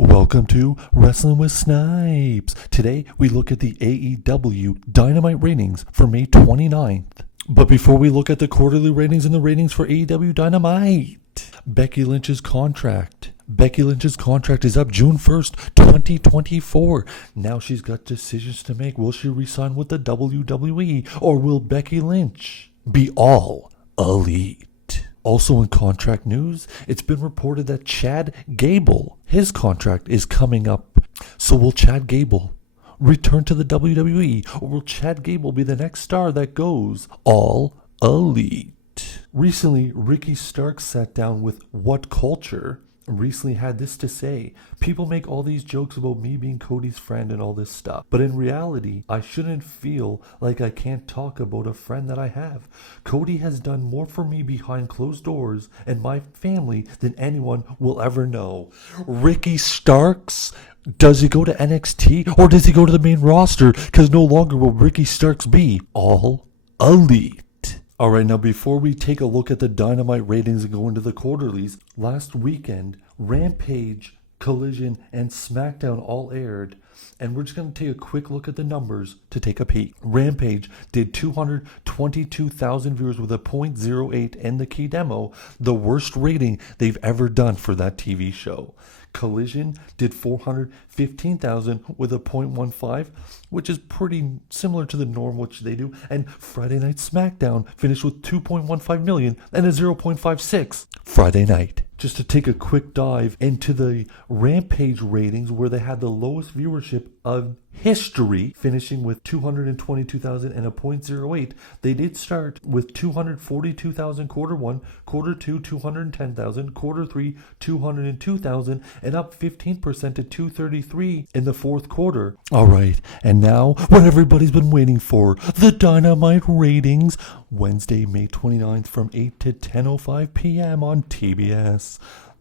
Welcome to Wrestling with Snipes. Today we look at the AEW Dynamite ratings for May 29th. But before we look at the quarterly ratings and the ratings for AEW Dynamite, Becky Lynch's contract is up June 1st, 2024. Now she's got decisions to make. Will she re-sign with the WWE or will Becky Lynch be all elite? Also in contract news, it's been reported that Chad Gable, his contract is coming up. So will Chad Gable return to the WWE, or will Chad Gable be the next star that goes all elite? Recently, Ricky Starks sat down with What Culture and recently had this to say: people make all these jokes about me being Cody's friend and all this stuff, but in reality, I shouldn't feel like I can't talk about a friend that I have. Cody has done more for me behind closed doors and my family than anyone will ever know. Ricky Starks? Does he go to NXT or does he go to the main roster? Because no longer will Ricky Starks be all elite. Alright, now before we take a look at the Dynamite ratings and go into the quarterlies, last weekend, Rampage, Collision, and SmackDown all aired, and we're just going to take a quick look at the numbers to take a peek. Rampage did 222,000 viewers with a .08 in the key demo, the worst rating they've ever done for that TV show. Collision did 415,000 with a .15, which is pretty similar to the norm which they do. And Friday Night SmackDown finished with 2.15 million and a 0.56 Friday night. Just to take a quick dive into the Rampage ratings, where they had the lowest viewership of history, finishing with 222,000 and a .08. They did start with 242,000 quarter one, quarter two 210,000, quarter three 202,000, and up 15% to 233 in the fourth quarter. Alright, and now what everybody's been waiting for, the Dynamite ratings. Wednesday, May 29th from 8 to 10:05 p.m. on TBS.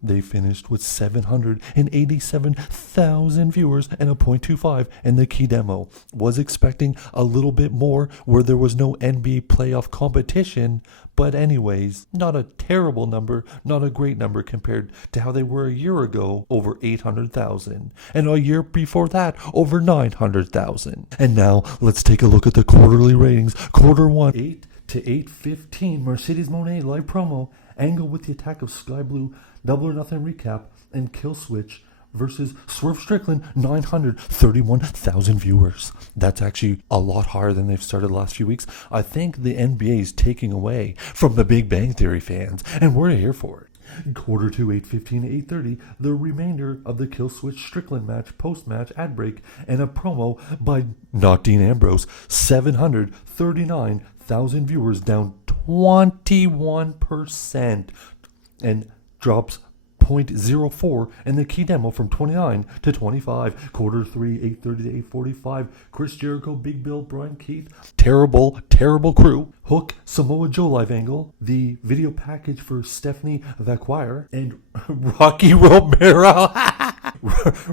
They finished with 787,000 viewers and a .25 in the key demo. Was expecting a little bit more where there was no NBA playoff competition, but anyways, not a terrible number, not a great number compared to how they were a year ago, over 800,000, and a year before that, over 900,000. And now let's take a look at the quarterly ratings. Quarter one, 8 to 8:15, Mercedes Moné live promo, Angle with the attack of Sky Blue, Double or Nothing recap, and Kill Switch versus Swerve Strickland, 931,000 viewers. That's actually a lot higher than they've started the last few weeks. I think the NBA is taking away from the Big Bang Theory fans, and we're here for it. Quarter two, 8:15 to 8:30, the remainder of the Kill Switch Strickland match, post-match ad break, and a promo by not Dean Ambrose, 739,000 viewers, down 21%, and drops .04 in the key demo from 29 to 25. Quarter three, 8:30 to 8:45, Chris Jericho, Big Bill, Brian Keith, terrible crew, Hook, Samoa Joe live angle, the video package for Stephanie Vaquire, and Rocky Romero.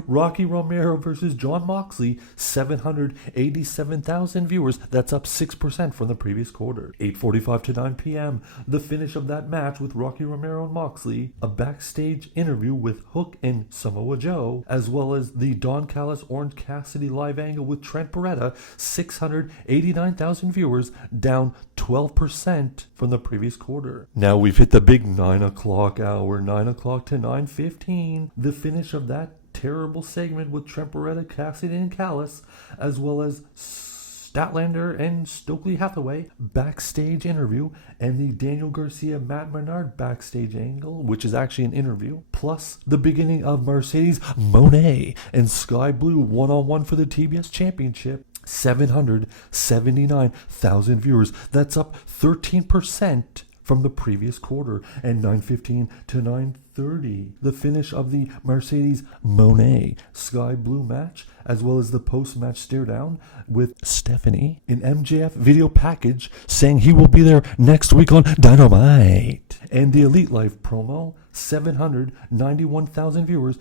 Rocky Romero versus John Moxley, 787,000 viewers. That's up 6% from the previous quarter. 8:45 to 9 p.m. The finish of that match with Rocky Romero and Moxley, a backstage interview with Hook and Samoa Joe, as well as the Don Callis Orange Cassidy live angle with Trent Beretta, 689,000 viewers, down 12% from the previous quarter. Now we've hit the big 9 o'clock hour, 9 o'clock to 9:15. The finish of that terrible segment with Trent Beretta, Cassidy, and Callis, as well as Statlander and Stokely Hathaway backstage interview, and the Daniel Garcia Matt Menard backstage angle, which is actually an interview, plus the beginning of Mercedes Moné and Sky Blue one-on-one for the TBS Championship. 779,000 viewers. That's up 13% from the previous quarter. And 9:15 to 9:30, the finish of the Mercedes Moné Sky Blue match, as well as the post-match stare down with Stephanie in MJF video package saying he will be there next week on Dynamite. And the Elite Life promo, 791,000 viewers,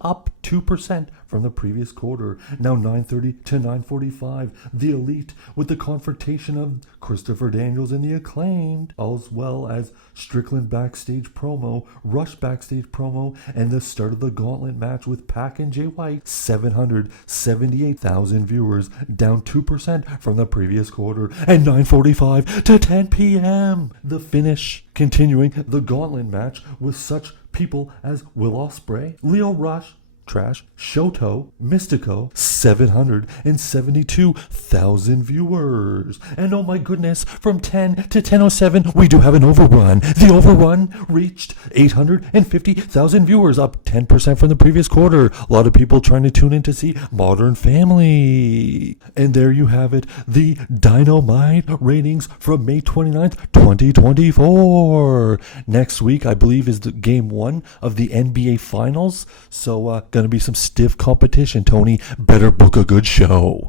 up 2% from the previous quarter. Now 9:30 to 9:45. The Elite with the confrontation of Christopher Daniels and the Acclaimed, as well as Strickland backstage promo, Rush backstage promo, and the start of the gauntlet match with Pac and Jay White. 778,000 viewers, down 2% from the previous quarter. And 9:45 to 10 p.m. The finish, continuing the gauntlet match with such people as Will Ospreay, Lio Rush, Trash, Shoto, Mystico. 772,000 viewers. And oh my goodness, from 10 to 10:07, we do have an overrun. The overrun reached 850,000 viewers, up 10% from the previous quarter. A lot of people trying to tune in to see Modern Family. And there you have it, the Dynamite ratings from May 29th, 2024. Next week, I believe, is the game 1 of the NBA Finals. So, gonna be some stiff competition, Tony. Better book a good show.